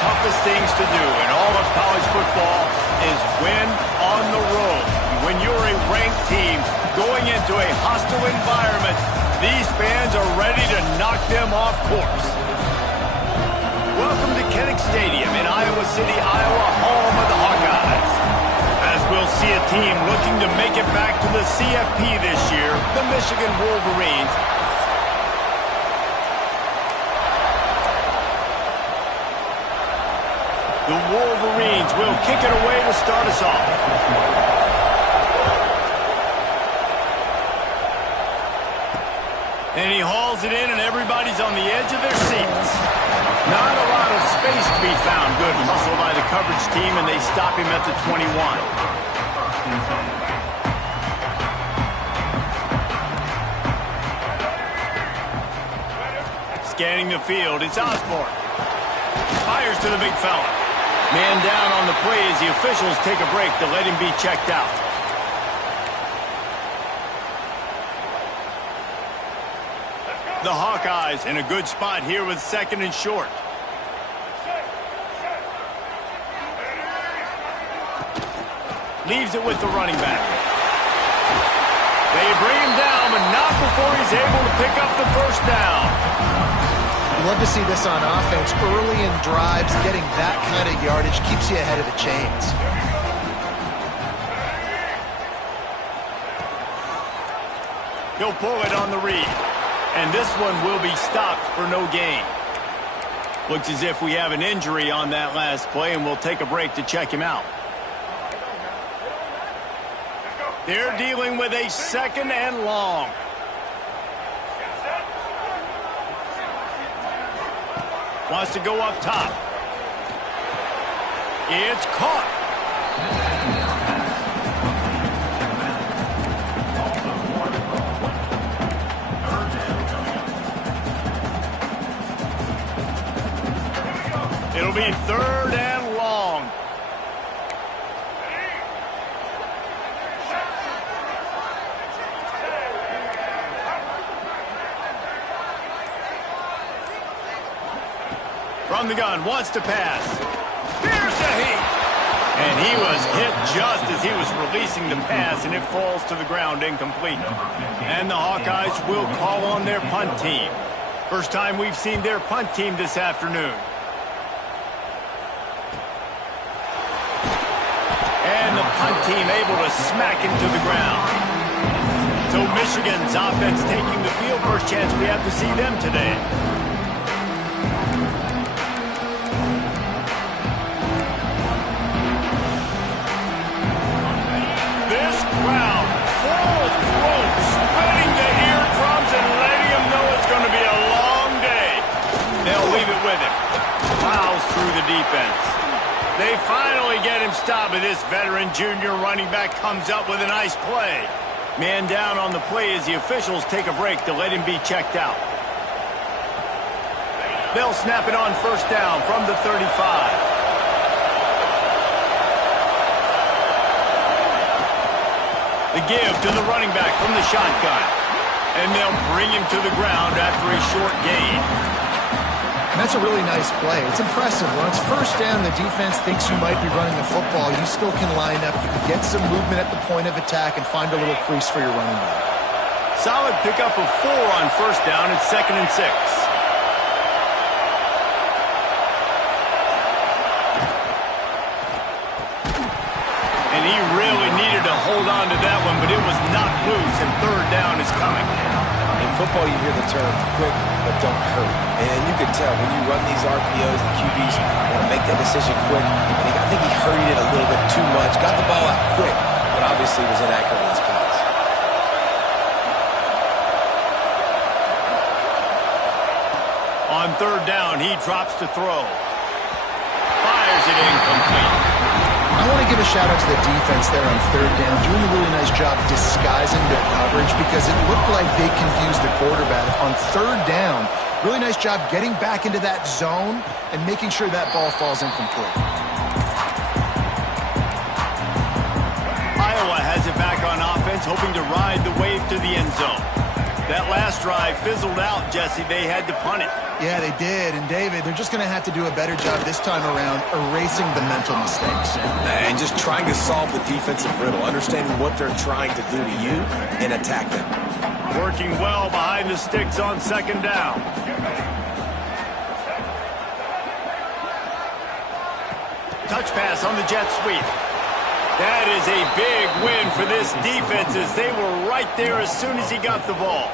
toughest things to do in all of college football is win on the road. When you're a ranked team going into a hostile environment, these fans are ready to knock them off course. Welcome to Kinnick Stadium in Iowa City, Iowa, home of the Hawkeyes. As we'll see a team looking to make it back to the CFP this year, the Michigan Wolverines. The Wolverines will kick it away to start us off. And he hauls it in, and everybody's on the edge of their seats. Not a lot of space to be found. Good hustle by the coverage team, and they stop him at the 21. Scanning the field, it's Osborne. Fires to the big fella. Man down on the play as the officials take a break to let him be checked out. The Hawkeyes in a good spot here with 2nd and short. Leaves it with the running back. They bring him down, but not before he's able to pick up the first down. Love to see this on offense. Early in drives, getting that kind of yardage keeps you ahead of the chains. He'll pull it on the read. And this one will be stopped for no gain. Looks as if we have an injury on that last play, and we'll take a break to check him out. They're dealing with a 2nd and long. Wants to go up top. It's caught. It'll be 3rd and long. From the gun, wants to pass. Here's a heat. And he was hit just as he was releasing the pass, and it falls to the ground incomplete. And the Hawkeyes will call on their punt team. First time we've seen their punt team this afternoon. And the punt team able to smack him to the ground. So Michigan's offense taking the field. First chance we have to see them today. This crowd, full throat, spreading the eardrums and letting him know it's going to be a long day. They'll leave it with him. Plows through the defense. They finally get him stopped, but this veteran junior running back comes up with a nice play. Man down on the play as the officials take a break to let him be checked out. They'll snap it on first down from the 35. The give to the running back from the shotgun. And they'll bring him to the ground after a short gain. And that's a really nice play. It's impressive. When it's first down, the defense thinks you might be running the football. You still can line up. You can get some movement at the point of attack and find a little crease for your running back. Solid pickup of 4 on first down. It's 2nd and 6. And he really needed to hold on to that one, but it was not loose, and 3rd down is coming. In football, you hear the term quick but don't hurry. And you can tell when you run these RPOs, the QBs want to make that decision quick. And I think he hurried it a little bit too much. Got the ball out quick, but obviously was inaccurate in his pass. On 3rd down, he drops to throw. Fires it incomplete. I want to give a shout-out to the defense there on 3rd down, doing a really nice job disguising their coverage because it looked like they confused the quarterback. On 3rd down, really nice job getting back into that zone and making sure that ball falls incomplete. Iowa has it back on offense, hoping to ride the wave to the end zone. That last drive fizzled out, Jesse. They had to punt it. Yeah, they did. And, David, they're just going to have to do a better job this time around erasing the mental mistakes. And just trying to solve the defensive riddle, understanding what they're trying to do to you and attack them. Working well behind the sticks on second down. Touch pass on the jet sweep. That is a big win for this defense as they were right there as soon as he got the ball.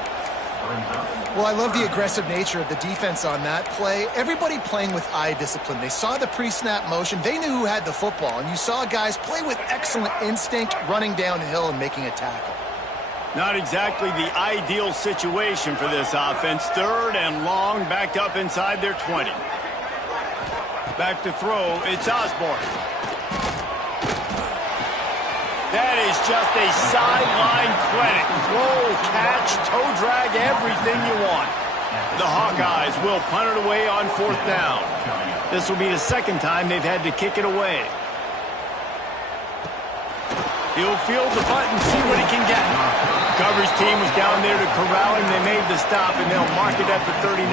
Well, I love the aggressive nature of the defense on that play. Everybody playing with eye discipline. They saw the pre-snap motion. They knew who had the football. And you saw guys play with excellent instinct, running downhill and making a tackle. Not exactly the ideal situation for this offense. Third and long, backed up inside their 20. Back to throw, it's Osborne. That is just a sideline clinic. Throw, catch, toe drag, everything you want. The Hawkeyes will punt it away on fourth down. This will be the second time they've had to kick it away. He'll field the punt and see what he can get. Coverage team was down there to corral him. They made the stop, and they'll mark it at the 39.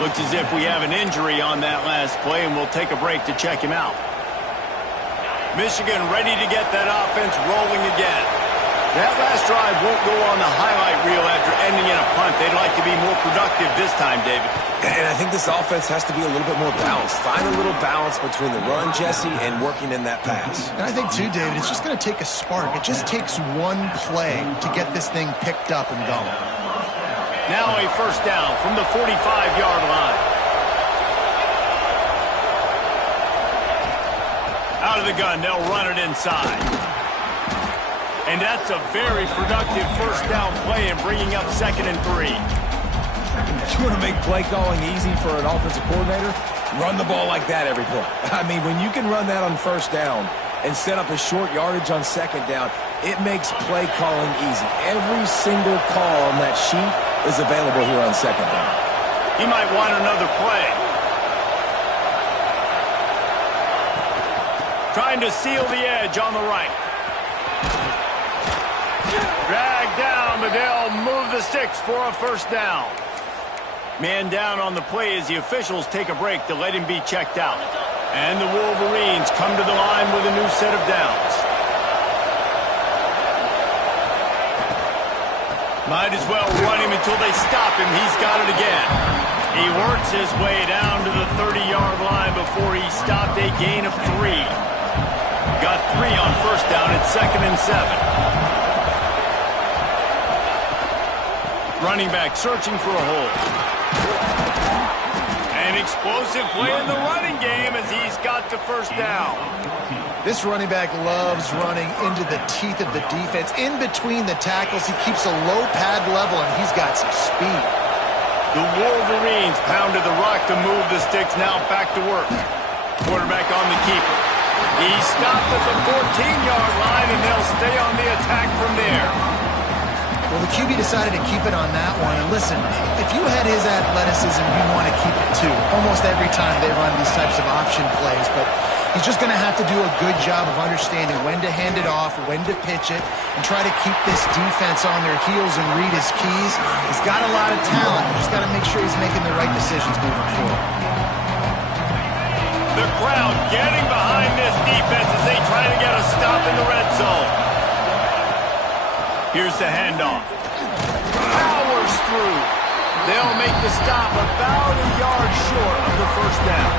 Looks as if we have an injury on that last play, and we'll take a break to check him out. Michigan ready to get that offense rolling again. That last drive won't go on the highlight reel after ending in a punt. They'd like to be more productive this time, David. And I think this offense has to be a little bit more balanced. Find a little balance between the run, Jesse, and working in that pass. And I think, too, David, it's just going to take a spark. It just takes one play to get this thing picked up and going. Now a first down from the 45-yard line. Out of the gun, they'll run it inside. And that's a very productive first down play in bringing up 2nd and 3. You want to make play calling easy for an offensive coordinator? Run the ball like that every play. I mean, when you can run that on first down and set up a short yardage on second down, it makes play calling easy. Every single call on that sheet is available here on second down. He might want another play. Trying to seal the edge on the right. Dragged down, but they'll move the sticks for a first down. Man down on the play as the officials take a break to let him be checked out. And the Wolverines come to the line with a new set of downs. Might as well run him until they stop him. He's got it again. He works his way down to the 30-yard line before he stopped a gain of 3. Got 3 on first down at 2nd and 7. Running back searching for a hole. An explosive play in the running game as he's got to first down. This running back loves running into the teeth of the defense. In between the tackles, he keeps a low pad level, and he's got some speed. The Wolverines pounded the rock to move the sticks. Now back to work. Quarterback on the keeper. He stopped at the 14-yard line, and they'll stay on the attack from there. Well, the QB decided to keep it on that one. And listen, if you had his athleticism, you'd want to keep it too. Almost every time they run these types of option plays. But he's just going to have to do a good job of understanding when to hand it off, when to pitch it, and try to keep this defense on their heels and read his keys. He's got a lot of talent. Just got to make sure he's making the right decisions moving forward. The crowd getting behind this defense as they try to get a stop in the red zone. Here's the handoff. Powers through. They'll make the stop about a yard short of the first down.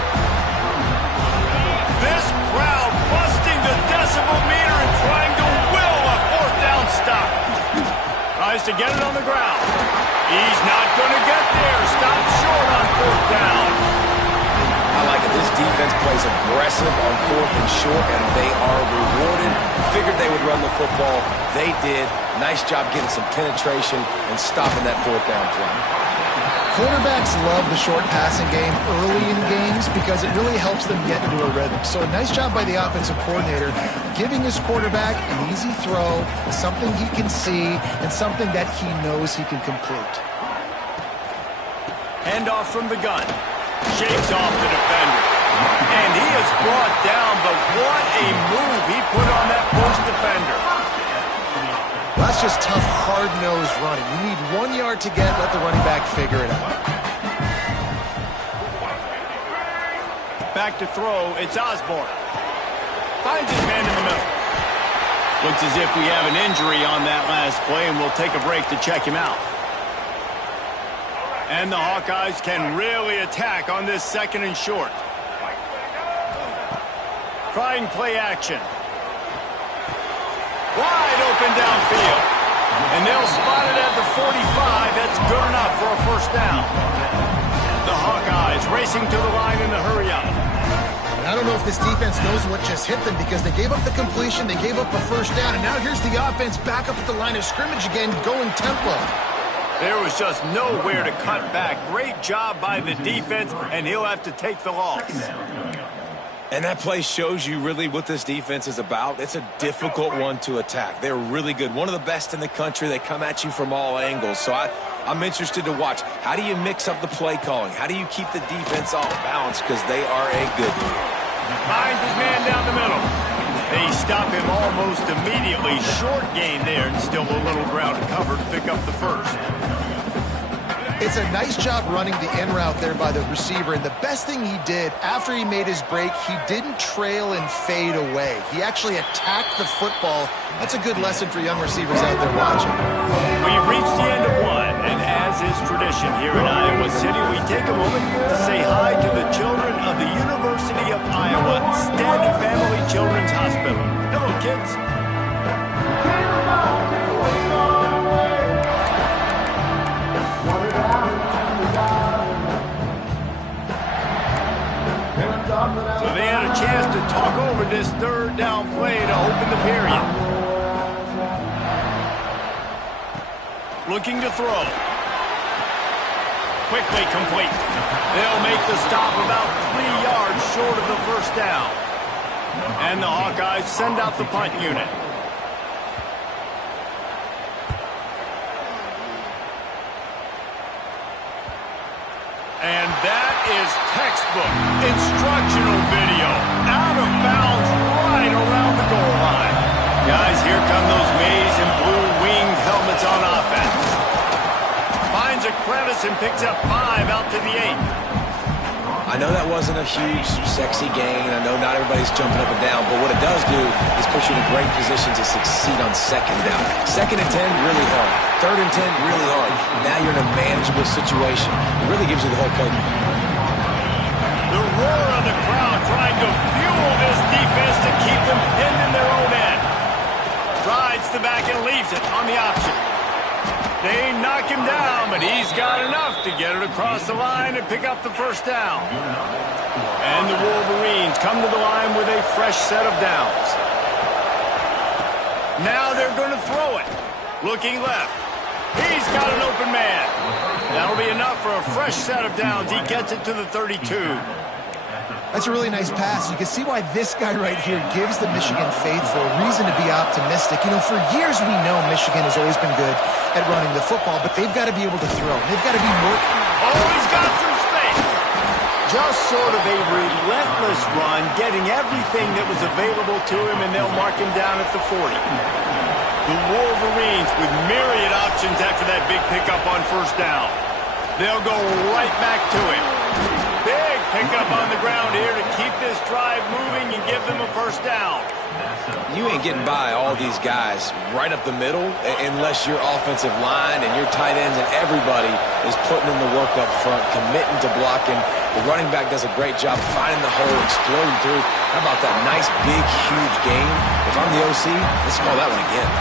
This crowd busting the decibel meter and trying to will a fourth down stop. Tries to get it on the ground. He's not going to get there. Stopped short on fourth down. I like it. This defense plays aggressive on 4th and short, and they are rewarded. Figured they would run the football. They did. Nice job getting some penetration and stopping that 4th down play. Quarterbacks love the short passing game early in games because it really helps them get into a rhythm. So a nice job by the offensive coordinator giving his quarterback an easy throw, something he can see, and something that he knows he can complete. Handoff from the gun. Shakes off the defender. And he is brought down, but what a move he put on that first defender. Well, that's just tough, hard-nosed running. You need 1 yard to get, let the running back figure it out. Back to throw, it's Osborne. Finds his man in the middle. Looks as if we have an injury on that last play, and we'll take a break to check him out. And the Hawkeyes can really attack on this 2nd and short. Trying play action. Wide open downfield. And they'll spot it at the 45. That's good enough for a first down. The Hawkeyes racing to the line in the hurry-up. I don't know if this defense knows what just hit them because they gave up the completion, they gave up a first down, and now here's the offense back up at the line of scrimmage again, going tempo. There was just nowhere to cut back. Great job by the defense, and he'll have to take the loss. And that play shows you really what this defense is about. It's a difficult one to attack. They're really good. One of the best in the country. They come at you from all angles. So I'm interested to watch. How do you mix up the play calling? How do you keep the defense off balance? Because they are a good team. Finds his man down the middle. They stop him almost immediately. Short gain there, and still a little ground to cover to pick up the first. It's a nice job running the in route there by the receiver, and the best thing he did after he made his break, he didn't trail and fade away. He actually attacked the football. That's a good lesson for young receivers out there watching. We've reached the end of one, and as is tradition here in Iowa City, we take a moment to say hi to the children of the University of Iowa Stead Family Children's Hospital. Hello, kids. So they had a chance to talk over this 3rd down play to open the period. Looking to throw. Quickly complete. They'll make the stop about 3 yards short of the first down. And the Hawkeyes send out the punt unit. And that is textbook instructional video. Out of bounds right around the goal line. Guys, here come those maize and blue winged helmets on offense. Finds a crevice and picks up 5 out to the 8. I know that wasn't a huge, sexy gain. I know not everybody's jumping up and down, but what it does do is put you in a great position to succeed on 2nd down. 2nd and 10, really hard. 3rd and 10, really hard. Now you're in a manageable situation. It really gives you the whole play. The roar of the crowd trying to fuel this defense to keep them pinned in their own end. Rides the back and leaves it on the option. They knock him down, but he's got enough to get it across the line and pick up the first down. And the Wolverines come to the line with a fresh set of downs. Now they're going to throw it. Looking left. He's got an open man. That'll be enough for a fresh set of downs. He gets it to the 32. That's a really nice pass. You can see why this guy right here gives the Michigan faithful a reason to be optimistic. You know, for years we know Michigan has always been good at running the football, but they've got to be able to throw. They've got to be more... Oh, he's got some space. Just sort of a relentless run, getting everything that was available to him, and they'll mark him down at the 40. The Wolverines with myriad options after that big pickup on first down. They'll go right back to him. Big pickup on the ground here to keep this drive moving and give them a first down. You ain't getting by all these guys right up the middle unless your offensive line and your tight ends and everybody is putting in the work up front, committing to blocking. The running back does a great job finding the hole, exploding through. How about that nice, big, huge gain? If I'm the OC, let's call that one again.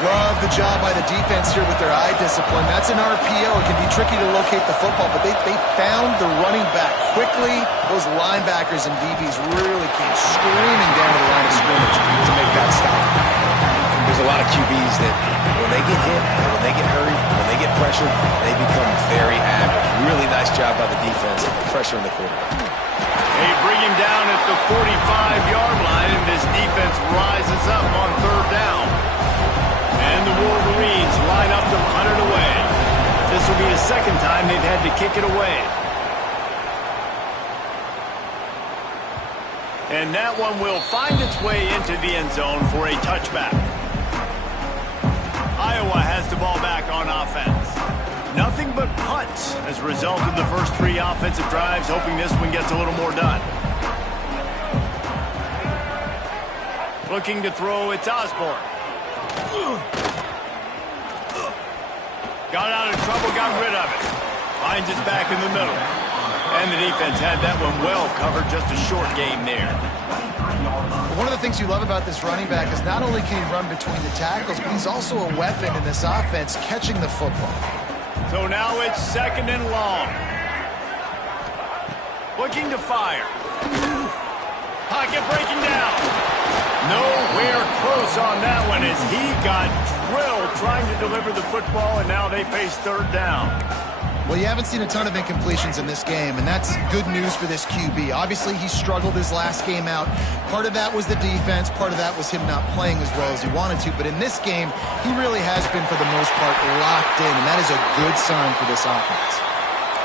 Love the job by the defense here with their eye discipline. That's an RPO. It can be tricky to locate the football, but they found the running back quickly. Those linebackers and DBs really came screaming down to the line of scrimmage to make that stop. There's a lot of QBs that when they get hit, when they get hurried, when they get pressured, they become very average. Really nice job by the defense, pressuring the quarterback. They bring him down at the 45-yard line, and this defense rises up on 3rd down. And the Wolverines line up to punt it away. This will be the 2nd time they've had to kick it away. And that one will find its way into the end zone for a touchback. Iowa has the ball back on offense. Nothing but punts as a result of the first 3 offensive drives, hoping this one gets a little more done. Looking to throw, it's Osborne. Got out of trouble, got rid of it. Finds his back in the middle. And the defense had that one well covered, just a short game there. One of the things you love about this running back is not only can he run between the tackles, but he's also a weapon in this offense, catching the football. So now it's 2nd and long. Looking to fire. Pocket breaking down. Nowhere close on that one as he got drilled trying to deliver the football, and now they face 3rd down. Well, you haven't seen a ton of incompletions in this game, and that's good news for this QB. Obviously, he struggled his last game out. Part of that was the defense. Part of that was him not playing as well as he wanted to. But in this game, he really has been, for the most part, locked in, and that is a good sign for this offense.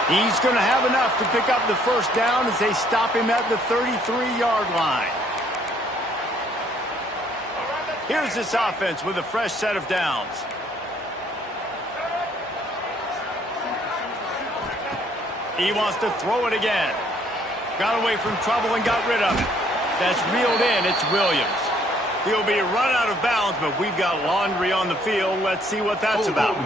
He's going to have enough to pick up the 1st down as they stop him at the 33-yard line. Here's this offense with a fresh set of downs. He wants to throw it again. Got away from trouble and got rid of it. That's reeled in. It's Williams. He'll be run out of bounds, but we've got laundry on the field. Let's see what that's about.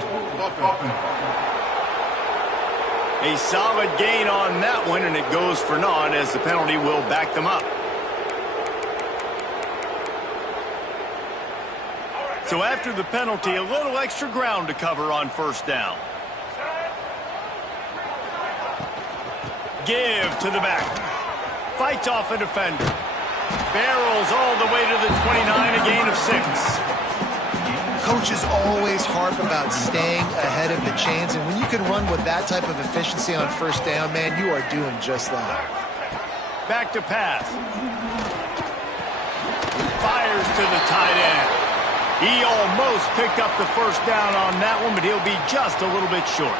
A solid gain on that one, and it goes for naught as the penalty will back them up. So after the penalty, a little extra ground to cover on 1st down. Give to the back. Fights off a defender. Barrels all the way to the 29, a gain of 6. Coaches always harp about staying ahead of the chains, and when you can run with that type of efficiency on 1st down, man, you are doing just that. Back to pass. Fires to the tight end. He almost picked up the 1st down on that one, but he'll be just a little bit short.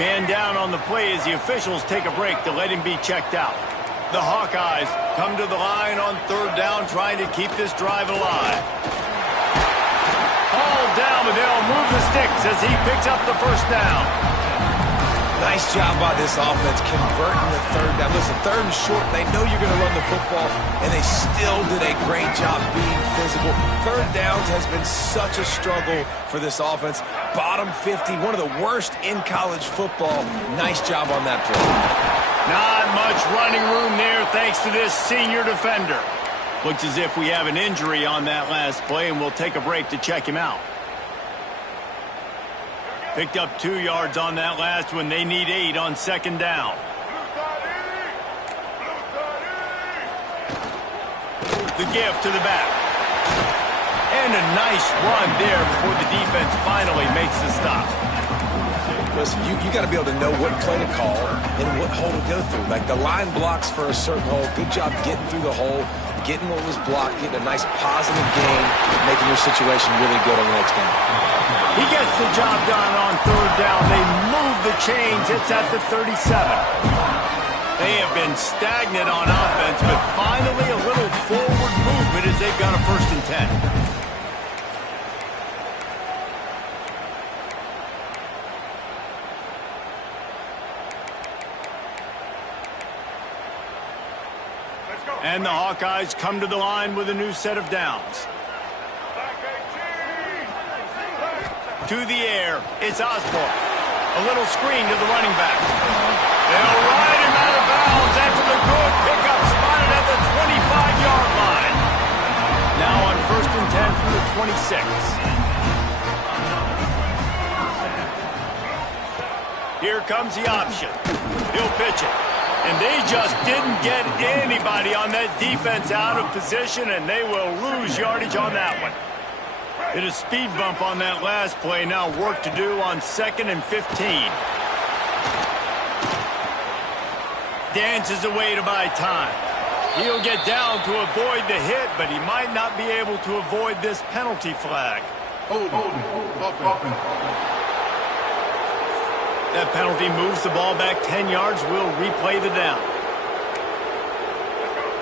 Man down on the play as the officials take a break to let him be checked out. The Hawkeyes come to the line on 3rd down, trying to keep this drive alive. Hauled down, but they'll move the sticks as he picks up the 1st down. Nice job by this offense converting the 3rd down. Listen, 3rd and short, they know you're going to run the football, and they still did a great job being physical. 3rd downs has been such a struggle for this offense. Bottom 50, one of the worst in college football. Nice job on that play. Not much running room there thanks to this senior defender. Looks as if we have an injury on that last play, and we'll take a break to check him out. Picked up 2 yards on that last one. They need 8 on 2nd down. The give to the back. And a nice run there before the defense finally makes the stop. Listen, you got to be able to know what play to call and what hole to go through. Like the line blocks for a certain hole. Good job getting through the hole, getting what was blocked, getting a nice positive gain, making your situation really good on the next down. He gets the job done on 3rd down. They move the chains. It's at the 37. They have been stagnant on offense, but finally a little forward movement as they've got a 1st and 10. And the Hawkeyes come to the line with a new set of downs. To the air, it's Osborne. A little screen to the running back. They'll ride him out of bounds after the good pickup spotted at the 25-yard line. Now on 1st and 10 from the 26. Here comes the option. He'll pitch it. And they just didn't get anybody on that defense out of position, and they will lose yardage on that one. Hit a speed bump on that last play. Now work to do on 2nd and 15. Dances away to buy time. He'll get down to avoid the hit, but he might not be able to avoid this penalty flag. That penalty moves the ball back 10 yards. We'll replay the down.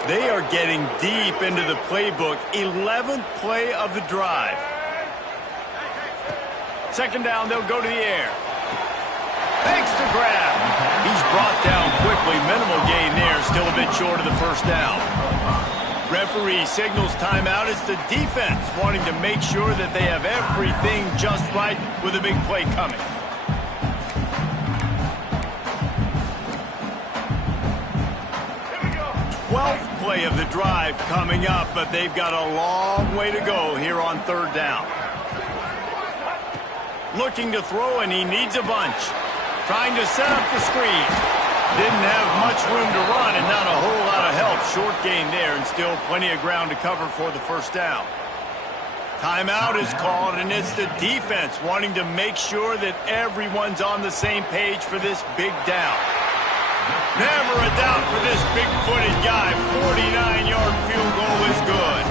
They are getting deep into the playbook. 11th play of the drive. Second down, they'll go to the air. Makes the grab. He's brought down quickly. Minimal gain there. Still a bit short of the first down. Referee signals timeout. It's the defense wanting to make sure that they have everything just right with a big play coming. Here we go. 12th play of the drive coming up, but they've got a long way to go here on third down. Looking to throw, and he needs a bunch. Trying to set up the screen. Didn't have much room to run and not a whole lot of help. Short gain there and still plenty of ground to cover for the first down. Timeout is called, and it's the defense wanting to make sure that everyone's on the same page for this big down. Never a doubt for this big-footed guy. 49-yard field goal is good.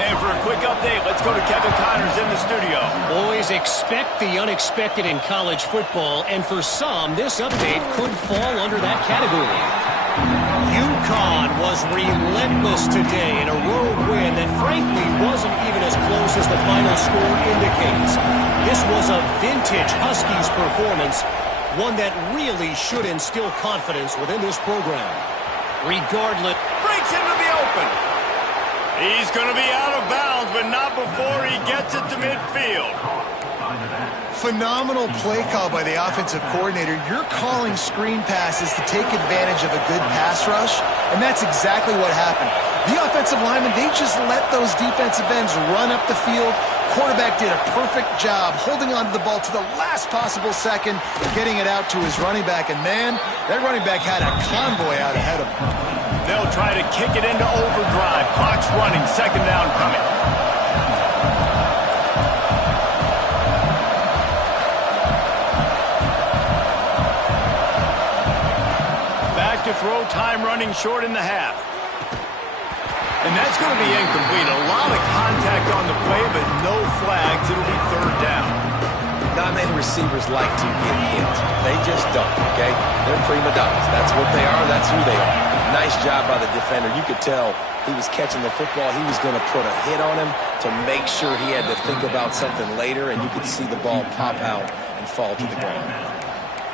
And for a quick update, let's go to Kevin Connors in the studio. Always expect the unexpected in college football, and for some, this update could fall under that category. UConn was relentless today in a road win that frankly wasn't even as close as the final score indicates. This was a vintage Huskies performance, one that really should instill confidence within this program. Regardless, Breaks into the open. He's going to be out of bounds, but not before he gets it to midfield. Phenomenal play call by the offensive coordinator. You're calling screen passes to take advantage of a good pass rush, and that's exactly what happened. The offensive linemen, they just let those defensive ends run up the field. Quarterback did a perfect job holding on to the ball to the last possible second, getting it out to his running back, and man, that running back had a convoy out ahead of him. They'll try to kick it into overdrive. Clock's running. Second down coming. Back to throw. Time running short in the half. And that's going to be incomplete. A lot of contact on the play, but no flags. It'll be third down. Not many receivers like to get hit. They just don't, okay? They're prima donnas. That's what they are. That's who they are. Nice job by the defender. You could tell he was catching the football. He was going to put a hit on him to make sure he had to think about something later, and you could see the ball pop out and fall to the ground.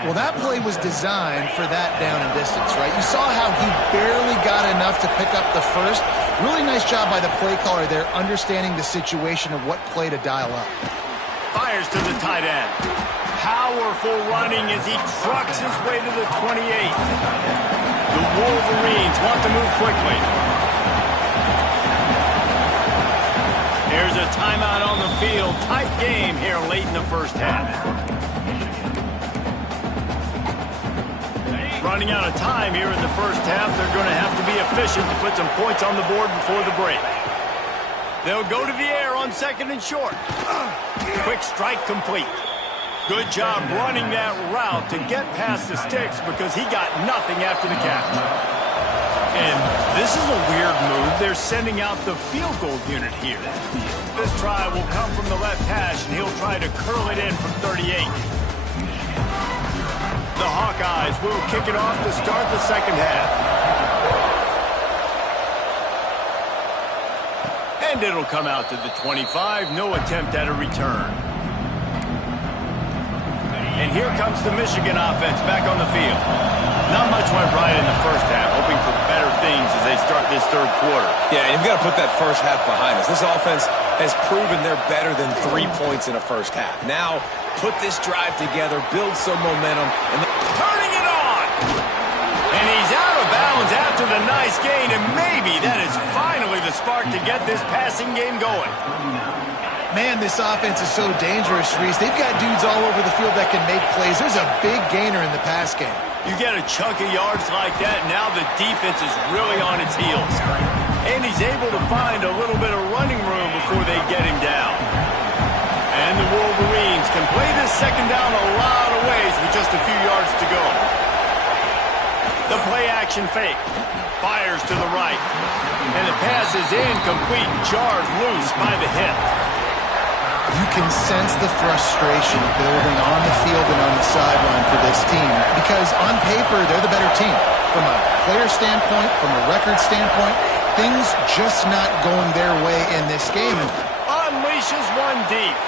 Well, that play was designed for that down and distance, right? You saw how he barely got enough to pick up the first. Really nice job by the play caller there, understanding the situation of what play to dial up. Fires to the tight end. Powerful running as he trucks his way to the 28. The Wolverines want to move quickly. There's a timeout on the field. Tight game here late in the first half. Running out of time here in the first half. They're going to have to be efficient to put some points on the board before the break. They'll go to the air on second and short. Quick strike complete. Good job running that route to get past the sticks because he got nothing after the catch. And this is a weird move. They're sending out the field goal unit here. This try will come from the left hash, and he'll try to curl it in from 38. The Hawkeyes will kick it off to start the second half. And it'll come out to the 25. No attempt at a return. And here comes the Michigan offense back on the field. Not much went right in the first half, hoping for better things as they start this third quarter. Yeah, and you've got to put that first half behind us. This offense has proven they're better than 3 points in a first half. Now, put this drive together, build some momentum, and turning it on! And he's out of bounds after the nice gain, and maybe that is finally the spark to get this passing game going. Man, this offense is so dangerous, Reese. They've got dudes all over the field that can make plays. There's a big gainer in the pass game. You get a chunk of yards like that, now the defense is really on its heels. And he's able to find a little bit of running room before they get him down. And the Wolverines can play this second down a lot of ways with just a few yards to go. The play-action fake. Fires to the right. And the pass is incomplete, jarred loose by the hit. You can sense the frustration building on the field and on the sideline for this team because on paper, they're the better team. From a player standpoint, from a record standpoint, things just not going their way in this game. Unleashes one deep.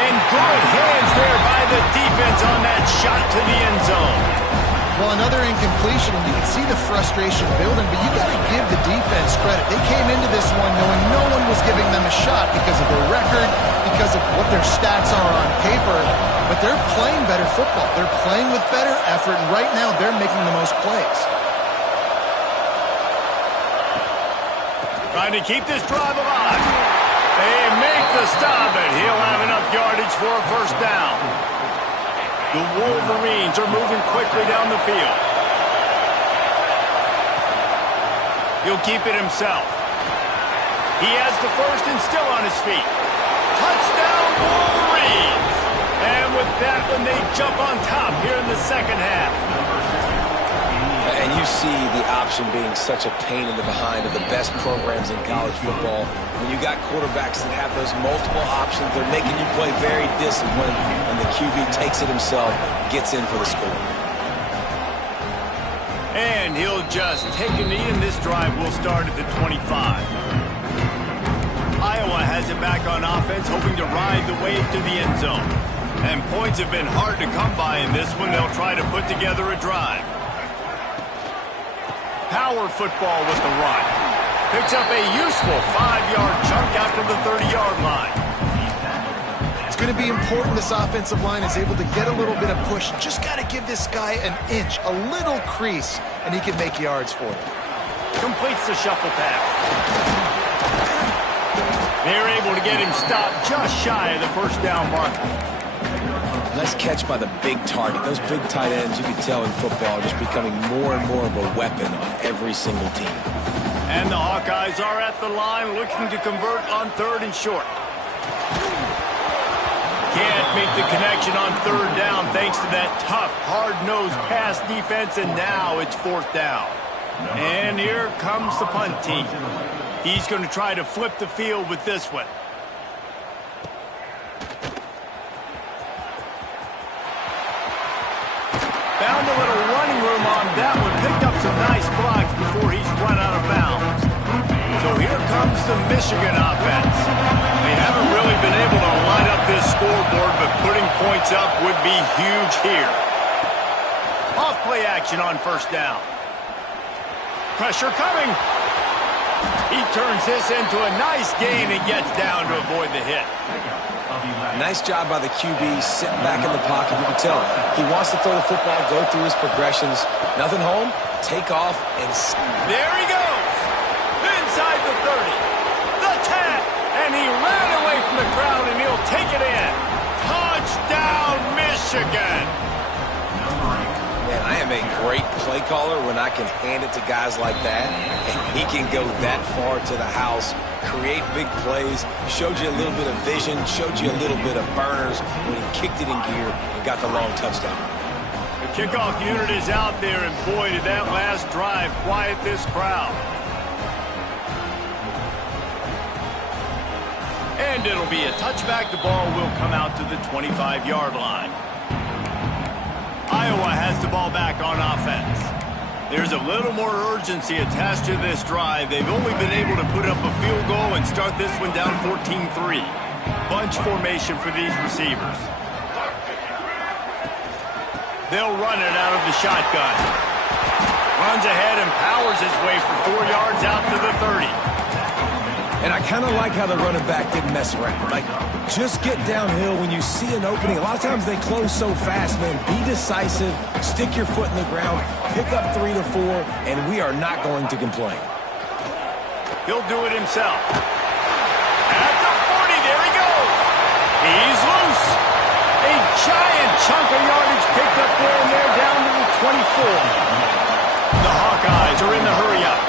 And good hands there by the defense on that shot to the end zone. Well, another incompletion, and you can see the frustration building, but you got to give the defense credit. They came into this one knowing no one was giving them a shot because of their record, because of what their stats are on paper, but they're playing better football. They're playing with better effort, and right now they're making the most plays. Trying to keep this drive alive. They make the stop, and he'll have enough yardage for a first down. The Wolverines are moving quickly down the field. He'll keep it himself. He has the first and still on his feet. Touchdown, Wolverines! And with that one, they jump on top here in the second half. And you see the option being such a pain in the behind of the best programs in college football. When you got quarterbacks that have those multiple options, they're making you play very disciplined, and the QB takes it himself, gets in for the score. And he'll just take a knee, and this drive will start at the 25. Iowa has it back on offense, hoping to ride the wave to the end zone. And points have been hard to come by in this one. They'll try to put together a drive. Power football with the run. Picks up a useful 5-yard chunk after the 30-yard line. It's going to be important this offensive line is able to get a little bit of push. Just got to give this guy an inch, a little crease, and he can make yards for you. Completes the shuffle pass. They're able to get him stopped just shy of the first down marker. Nice catch by the big target. Those big tight ends, you can tell in football, are just becoming more and more of a weapon on every single team. And the Hawkeyes are at the line looking to convert on third and short. Can't make the connection on third down thanks to that tough, hard-nosed pass defense, and now it's fourth down. And here comes the punt team. He's going to try to flip the field with this one. Found a little running room on that one. Picked up some nice blocks before he's run out of bounds. So here comes the Michigan offense. They haven't really been able to light up this scoreboard, but putting points up would be huge here. Off play action on first down. Pressure coming. He turns this into a nice gain and gets down to avoid the hit. Nice job by the QB, sitting back in the pocket. You can tell he wants to throw the football, go through his progressions. Nothing home, take off, and... There he goes! Inside the 30. The 10. And he ran away from the crowd, and he'll take it in. Touchdown, Michigan! Man, I am a great play caller when I can hand it to guys like that, and he can go that far to the house, create big plays, showed you a little bit of vision, showed you a little bit of burners when he kicked it in gear and got the long touchdown. The kickoff unit is out there, and boy, did that last drive quiet this crowd. And it'll be a touchback. The ball will come out to the 25-yard line. Iowa has the ball back on offense. There's a little more urgency attached to this drive. They've only been able to put up a field goal and start this one down 14-3. Bunch formation for these receivers. They'll run it out of the shotgun. Runs ahead and powers his way for 4 yards out to the 30. And I kind of like how the running back didn't mess around. Like, just get downhill when you see an opening. A lot of times they close so fast, man. Be decisive, stick your foot in the ground, pick up 3 to 4, and we are not going to complain. He'll do it himself. At the 40, there he goes. He's loose. A giant chunk of yardage picked up there, and they're down to the 24. The Hawkeyes are in the hurry-up.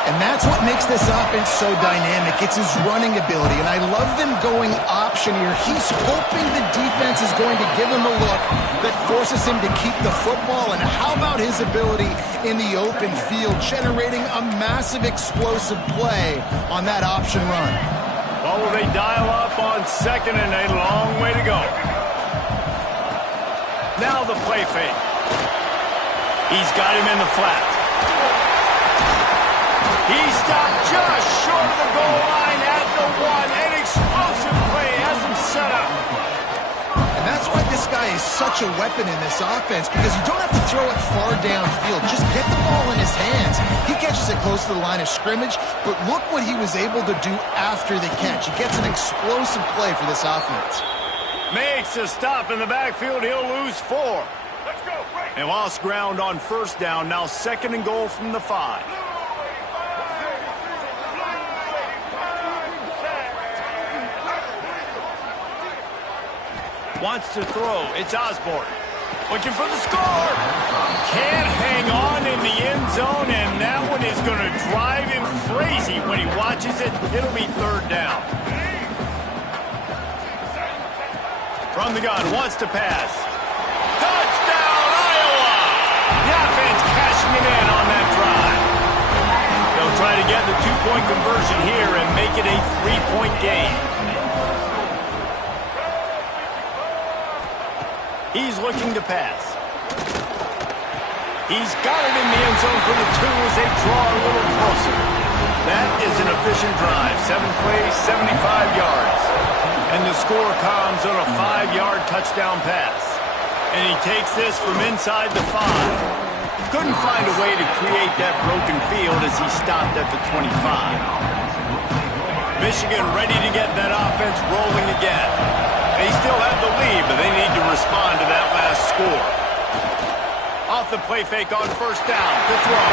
And that's what makes this offense so dynamic. It's his running ability, and I love them going option here. He's hoping the defense is going to give him a look that forces him to keep the football. And how about his ability in the open field, generating a massive explosive play on that option run? Well, will they dial up on second and a long way to go? Now the play fake. He's got him in the flat. He stopped just short of the goal line at the 1. An explosive play has him set up. guy is such a weapon in this offense because you don't have to throw it far downfield. Just get the ball in his hands. He catches it close to the line of scrimmage, but look what he was able to do after the catch. He gets an explosive play for this offense. Makes a stop in the backfield. He'll lose 4. And lost ground on first down. Now 2nd and goal from the 5. Wants to throw. It's Osborne. Looking for the score. Can't hang on in the end zone, and that one is going to drive him crazy when he watches it. It'll be 3rd down. From the gun, wants to pass. Touchdown, Iowa! The offense cashing it in on that drive. They'll try to get the 2-point conversion here and make it a 3-point game. He's looking to pass. He's got it in the end zone for the 2 as they draw a little closer. That is an efficient drive. 7 plays, 75 yards. And the score comes on a 5-yard touchdown pass. And he takes this from inside the 5. Couldn't find a way to create that broken field as he stopped at the 25. Michigan ready to get that offense rolling again. They still have the lead, but they need to respond to that last score. Off the play fake on first down. The throw.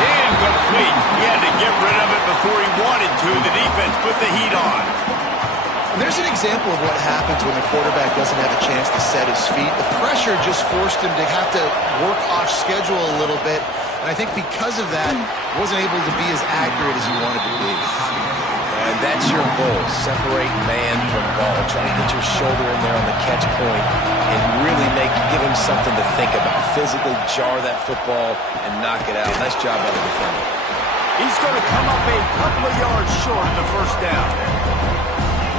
Incomplete. He had to get rid of it before he wanted to. The defense put the heat on. There's an example of what happens when the quarterback doesn't have a chance to set his feet. The pressure just forced him to have to work off schedule a little bit. And I think because of that, wasn't able to be as accurate as he wanted to be. And that's your goal. Separate man from ball. Try to get your shoulder in there on the catch point and really give him something to think about. Physically jar that football and knock it out. Nice job by the defender. He's going to come up a couple of yards short of the first down.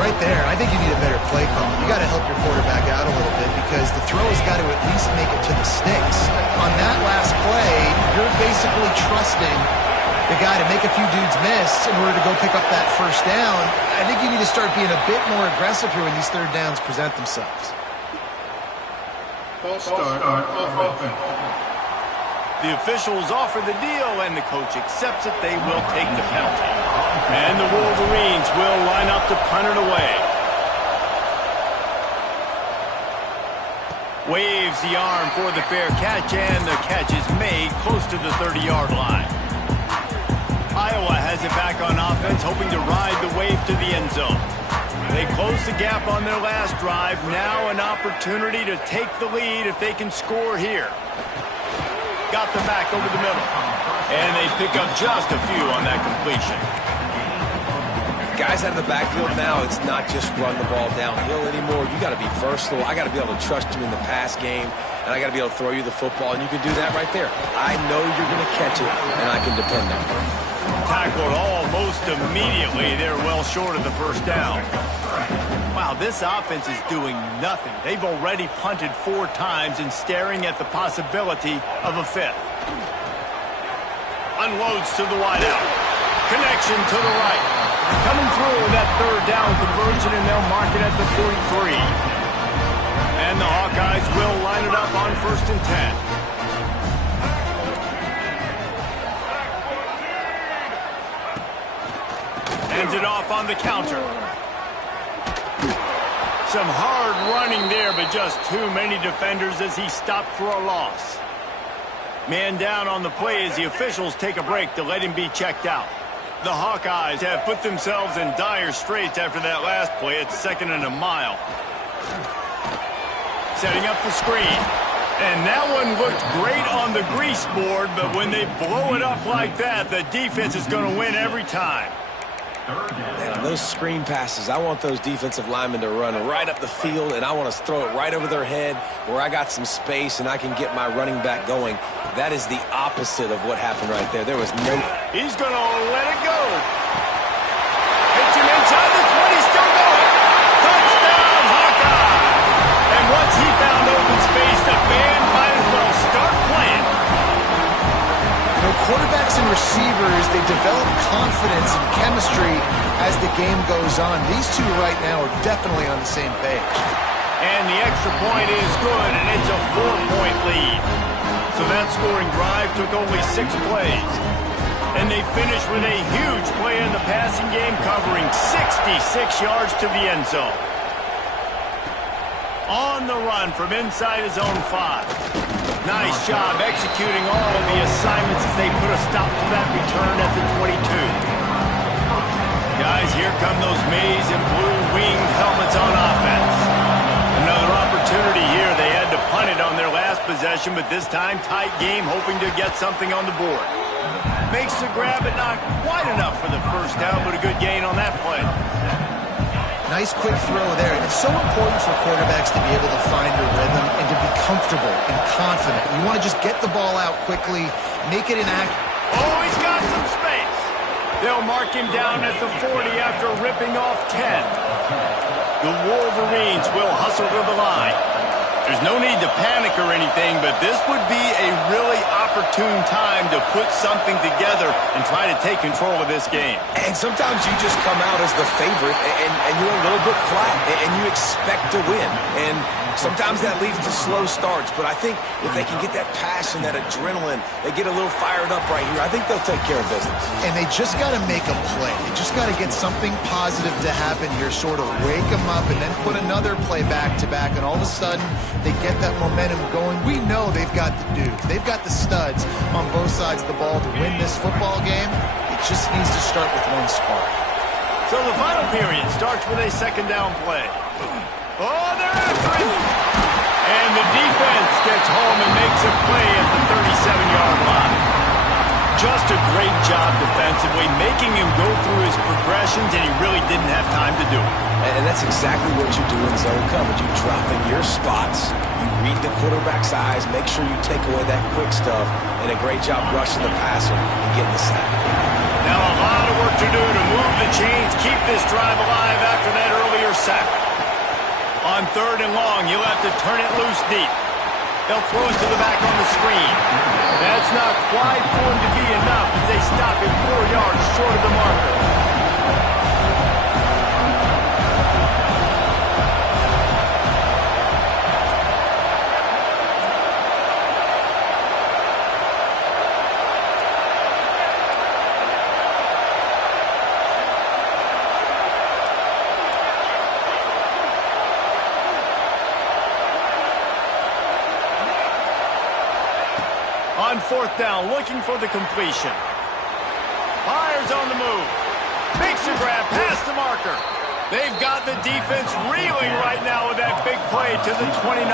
Right there, I think you need a better play call. You got to help your quarterback out a little bit because the throw has got to at least make it to the sticks. On that last play, you're basically trusting the guy to make a few dudes miss in order to go pick up that first down. I think you need to start being a bit more aggressive here when these 3rd downs present themselves. False start on offense. The officials offer the deal, and the coach accepts it. They will take the penalty. And the Wolverines will line up to punt it away. Waves the arm for the fair catch, and the catch is made close to the 30-yard line. Iowa has it back on offense, hoping to ride the wave to the end zone. They closed the gap on their last drive. Now an opportunity to take the lead if they can score here. Got them back over the middle. And they pick up just a few on that completion. Guys out of the backfield now, it's not just run the ball downhill anymore. You got to be versatile. I got to be able to trust you in the pass game, and I got to be able to throw you the football, and you can do that right there. I know you're going to catch it, and I can depend on it. Tackled almost immediately. They're well short of the first down. Wow, this offense is doing nothing. They've already punted 4 times and staring at the possibility of a 5th. Unloads to the wideout. Connection to the right. Coming through that 3rd down conversion, and they'll mark it at the 43. And the Hawkeyes will line it up on 1st and 10. Hands it off on the counter. Some hard running there, but just too many defenders as he stopped for a loss. Man down on the play as the officials take a break to let him be checked out. The Hawkeyes have put themselves in dire straits after that last play. It's 2nd and a mile. Setting up the screen. And that one looked great on the grease board, but when they blow it up like that, the defense is going to win every time. Man, those screen passes, I want those defensive linemen to run right up the field, and I want to throw it right over their head where I got some space and I can get my running back going. That is the opposite of what happened right there. There was no... He's going to let it go. Hits him inside the 20, still going. Touchdown, Hawkeye! And once he found open space, the band might as well start playing. You know, quarterbacks and receivers, they develop confidence and chemistry as the game goes on. These two right now are definitely on the same page. And the extra point is good, and it's a 4-point lead. So that scoring drive took only 6 plays. And they finished with a huge play in the passing game, covering 66 yards to the end zone. On the run from inside his own 5. Nice job executing all of the assignments as they put a stop to that return at the 22. Guys, here come those maize and blue winged helmets on offense. Another opportunity here. They had to punt it on their last possession, but this time tight game, hoping to get something on the board. Makes the grab, but not quite enough for the first down, but a good gain on that play. Nice quick throw there. And it's so important for quarterbacks to be able to find a rhythm and to be comfortable and confident. You want to just get the ball out quickly, make it inaccurate. Oh, he's got some space. They'll mark him down at the 40 after ripping off 10. The Wolverines will hustle to the line. There's no need to panic or anything, but this would be a really opportune time to put something together and try to take control of this game. And sometimes you just come out as the favorite, and you're a little bit flat, and you expect to win. And sometimes that leads to slow starts, but I think if they can get that passion, that adrenaline, they get a little fired up right here, I think they'll take care of business. And they just got to make a play. They just got to get something positive to happen here, sort of wake them up, and then put another play back-to-back, and all of a sudden they get that momentum going. We know they've got the dudes. They've got the studs on both sides of the ball to win this football game. It just needs to start with one spark. So the final period starts with a second down play. Oh, they're after it! And the defense gets home and makes a play at the 37-yard line. Just a great job defensively, making him go through his progressions, and he really didn't have time to do it. And that's exactly what you do in zone coverage. You drop in your spots, you read the quarterback's eyes, make sure you take away that quick stuff, and a great job rushing the passer and getting the sack. Now a lot of work to do to move the chains, keep this drive alive after that earlier sack. On 3rd and long, you'll have to turn it loose deep. They'll throw it to the back on the screen. That's not quite going to be enough as they stop him 4 yards short of the marker. On 4th down, looking for the completion. Fires on the move. Makes a grab past the marker. They've got the defense reeling right now with that big play to the 29.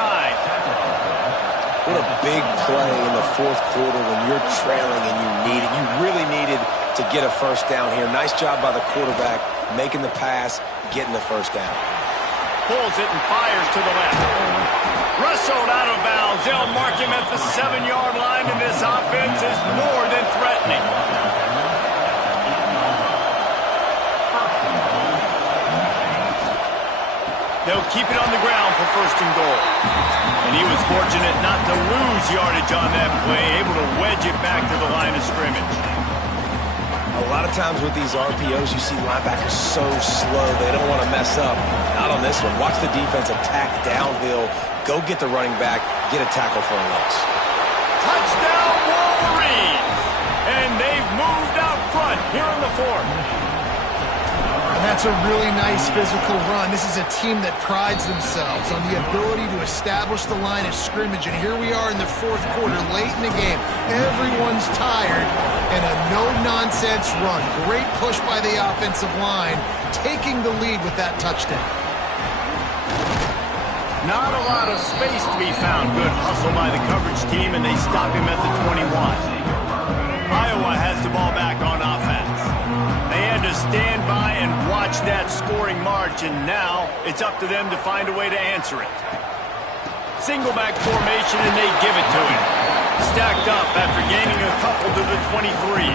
What a big play in the 4th quarter when you're trailing and you really needed to get a first down here. Nice job by the quarterback, making the pass, getting the first down. Pulls it and fires to the left. Wrestled out of bounds. They'll mark him at the 7-yard line, and this offense is more than threatening. They'll keep it on the ground for 1st and goal. And he was fortunate not to lose yardage on that play, able to wedge it back to the line of scrimmage. A lot of times with these RPOs, you see linebackers so slow, they don't want to mess up. Not on this one. Watch the defense attack downhill, go get the running back, get a tackle for a loss. Touchdown, Wolverines! And they've moved out front here in the 4th. And that's a really nice physical run. This is a team that prides themselves on the ability to establish the line of scrimmage. And here we are in the 4th quarter, late in the game. Everyone's tired, and a no-nonsense run. Great push by the offensive line, taking the lead with that touchdown. Not a lot of space to be found. Good hustle by the coverage team, and they stop him at the 21. Iowa has the ball back on offense. They had to stand by and watch that scoring march, and now it's up to them to find a way to answer it. Single back formation, and they give it to him. Stacked up after gaining a couple to the 23.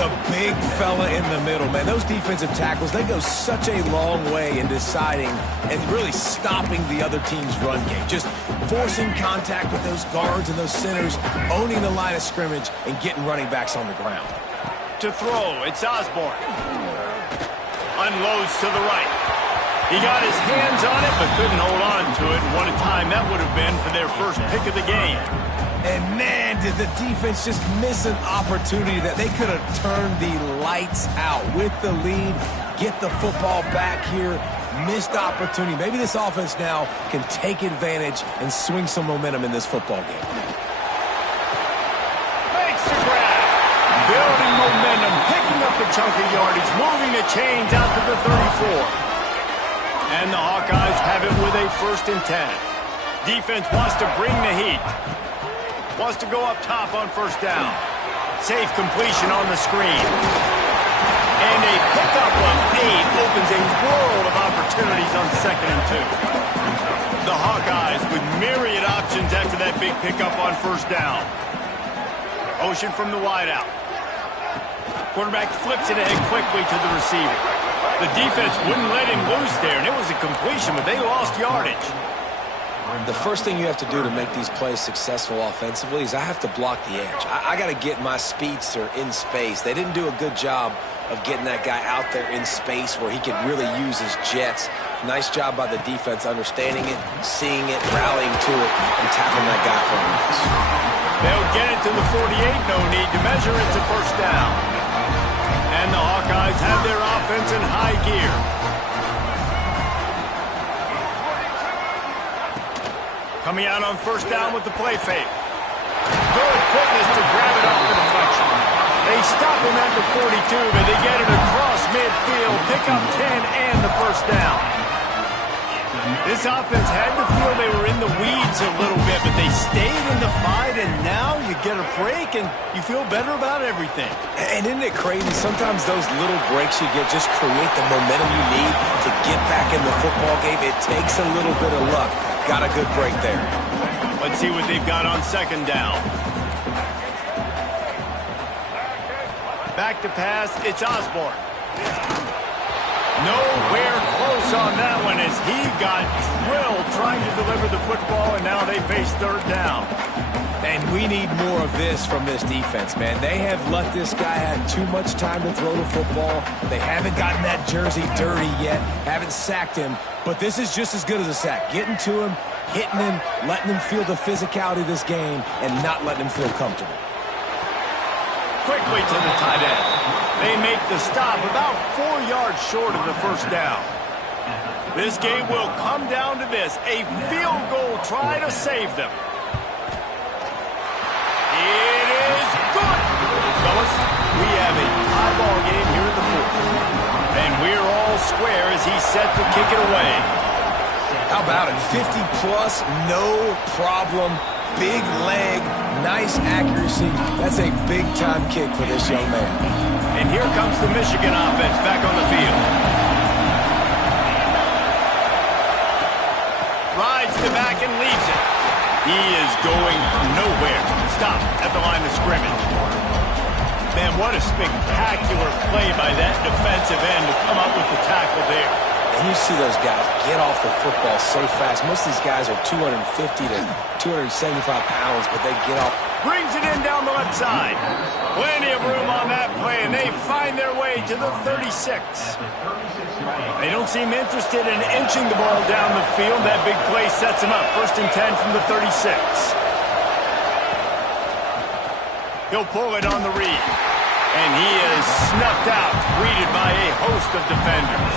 The big fella in the middle, man. Those defensive tackles, they go such a long way in deciding and really stopping the other team's run game. Just forcing contact with those guards and those centers, owning the line of scrimmage, and getting running backs on the ground. To throw, it's Osborne. Unloads to the right. He got his hands on it, but couldn't hold on to it. And what a time that would have been for their first pick of the game. And man, did the defense just miss an opportunity that they could have turned the lights out with the lead, get the football back here. Missed opportunity. Maybe this offense now can take advantage and swing some momentum in this football game. Makes the grab. Building momentum, picking up a chunk of yardage, moving the chains out to the 34. And the Hawkeyes have it with a 1st and 10. Defense wants to bring the heat. Wants to go up top on 1st down. Safe completion on the screen. And a pickup of 8 opens a world of opportunities on 2nd and 2. The Hawkeyes with myriad options after that big pickup on 1st down. Motion from the wideout. Quarterback flips it ahead quickly to the receiver. The defense wouldn't let him loose there, and it was a completion, but they lost yardage. The first thing you have to do to make these plays successful offensively is I have to block the edge. I got to get my speedster in space. They didn't do a good job of getting that guy out there in space where he could really use his jets. Nice job by the defense understanding it, seeing it, rallying to it, and tackling that guy for a miss. They'll get it to the 48, no need to measure it to 1st down. And the Hawkeyes have their offense in high gear. Coming out on 1st down with the play fake. Good quickness to grab it off the deflection. They stop him at the 42, but they get it across midfield, pick up 10 and the 1st down. This offense had to feel they were in the weeds a little bit, but they stayed in the fight, and now you get a break, and you feel better about everything. And isn't it crazy? Sometimes those little breaks you get just create the momentum you need to get back in the football game. It takes a little bit of luck. Got a good break there. Let's see what they've got on 2nd down. Back to pass, it's Osborne. Nowhere close on that one as he got drilled trying to deliver the football, and now they face 3rd down. And we need more of this from this defense, man. They have let this guy have too much time to throw the football. They haven't gotten that jersey dirty yet, haven't sacked him, but this is just as good as a sack. Getting to him, hitting him, letting him feel the physicality of this game, and not letting him feel comfortable. Quickly to the tight end. They make the stop about 4 yards short of the 1st down. This game will come down to this, a field goal try to save them. It is good. Fellas, we have a tie ball game here in the 4th. And we're all square as he's set to kick it away. How about it? 50-plus, no problem. Big leg, nice accuracy. That's a big-time kick for this young man. And here comes the Michigan offense back on the field. Rides the back and leaves it. He is going nowhere. Stop at the line of scrimmage. Man, what a spectacular play by that defensive end to come up with the tackle there. And you see those guys get off the football so fast. Most of these guys are 250 to 275 pounds, but they get off. Brings it in down the left side. Plenty of room on that play, and they find their way to the 36. They don't seem interested in inching the ball down the field. That big play sets them up. 1st and 10 from the 36. He'll pull it on the read. And he is snuffed out, greeted by a host of defenders.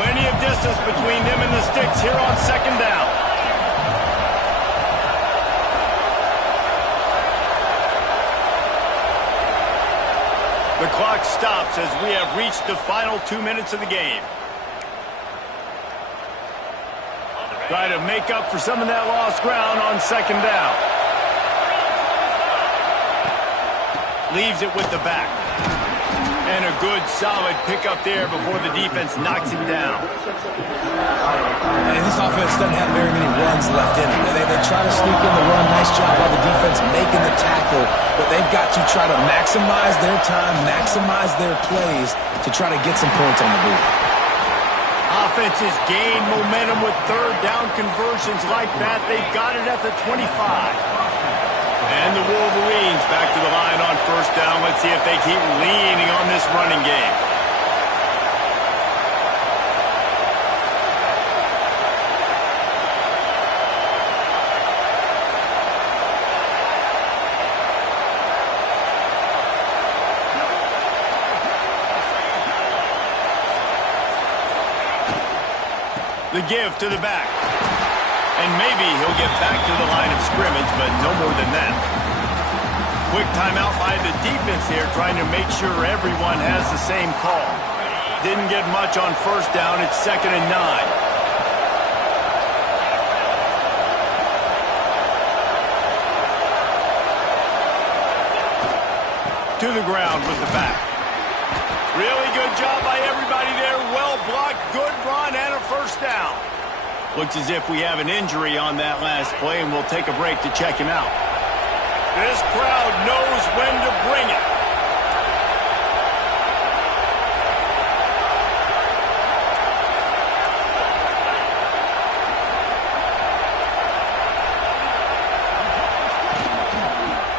Plenty of distance between them and the sticks here on 2nd down. The clock stops as we have reached the final 2 minutes of the game. Try to make up for some of that lost ground on 2nd down. Leaves it with the back. And a good, solid pickup there before the defense knocks him down. And this offense doesn't have very many runs left in it. They try to sneak in the run. Nice job by the defense making the tackle. But they've got to try to maximize their time, maximize their plays to try to get some points on the board. Offenses gain momentum with 3rd down conversions like that. They've got it at the 25. And the Wolverines back to the line on 1st down. Let's see if they keep leaning on this running game. The give to the back. And maybe he'll get back to the line of scrimmage, but no more than that. Quick timeout by the defense here, trying to make sure everyone has the same call. Didn't get much on first down. It's 2nd and 9. To the ground with the back. Really good job by everybody there. Well blocked, good run, and a first down. Looks as if we have an injury on that last play, and we'll take a break to check him out. This crowd knows when to bring it.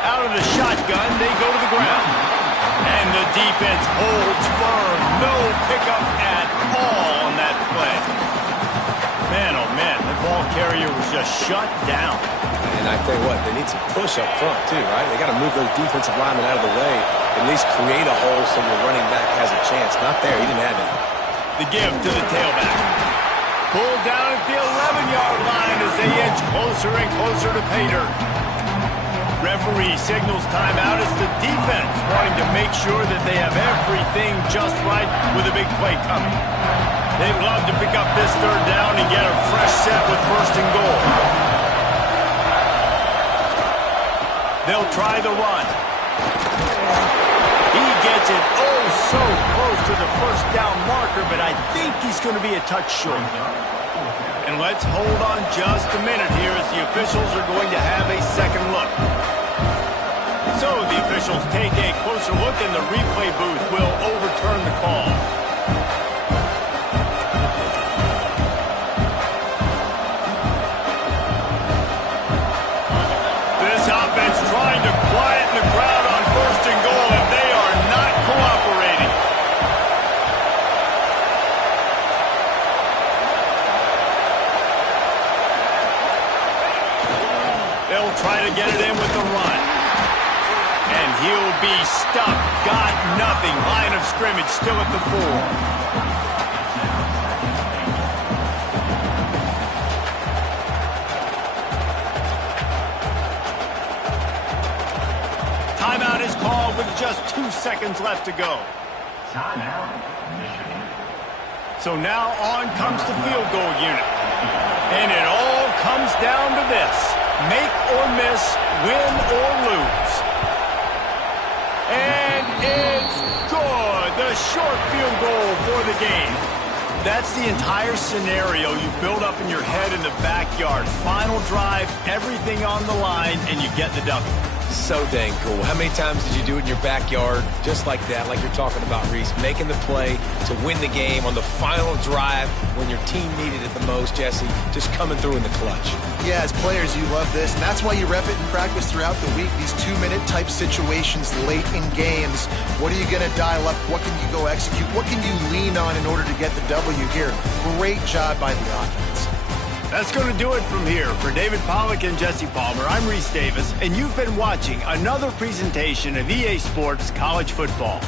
Out of the shotgun, they go to the ground. And the defense holds firm. No pickup at all on that play. Man, oh man, the ball carrier was just shut down. And I tell you what, they need some push up front too, right? They got to move those defensive linemen out of the way, at least create a hole so your running back has a chance. Not there, he didn't have it. The give to the tailback. Pulled down at the 11-yard line as they inch closer and closer to pay dirt. Referee signals timeout as the defense wanting to make sure that they have everything just right with a big play coming. They'd love to pick up this 3rd down and get a fresh set with 1st and goal. They'll try the run. He gets it oh so close to the 1st down marker, but I think he's going to be a touch short. And let's hold on just a minute here as the officials are going to have a second look. So the officials take a closer look and the replay booth will overturn the call. This offense trying to quieten the crowd on 1st and goal, and they are not cooperating. They'll try to get it in with the run. And he'll be stuck. Got nothing. Line of scrimmage still at the 4. Timeout is called with just 2 seconds left to go. So now on comes the field goal unit. And it all comes down to this. Make or miss, win or lose. And it's good. The short field goal for the game. That's the entire scenario you build up in your head in the backyard. Final drive, everything on the line, and you get the W. So dang cool. How many times did you do it in your backyard just like that, like you're talking about, Reese? Making the play to win the game on the final drive when your team needed it the most, Jesse. Just coming through in the clutch. Yeah, as players, you love this, and that's why you rep it in practice throughout the week. These 2-minute type situations late in games. What are you going to dial up? What can you go execute? What can you lean on in order to get the W here? Great job by the offense. That's going to do it from here. For David Pollack and Jesse Palmer, I'm Reese Davis, and you've been watching another presentation of EA Sports College Football.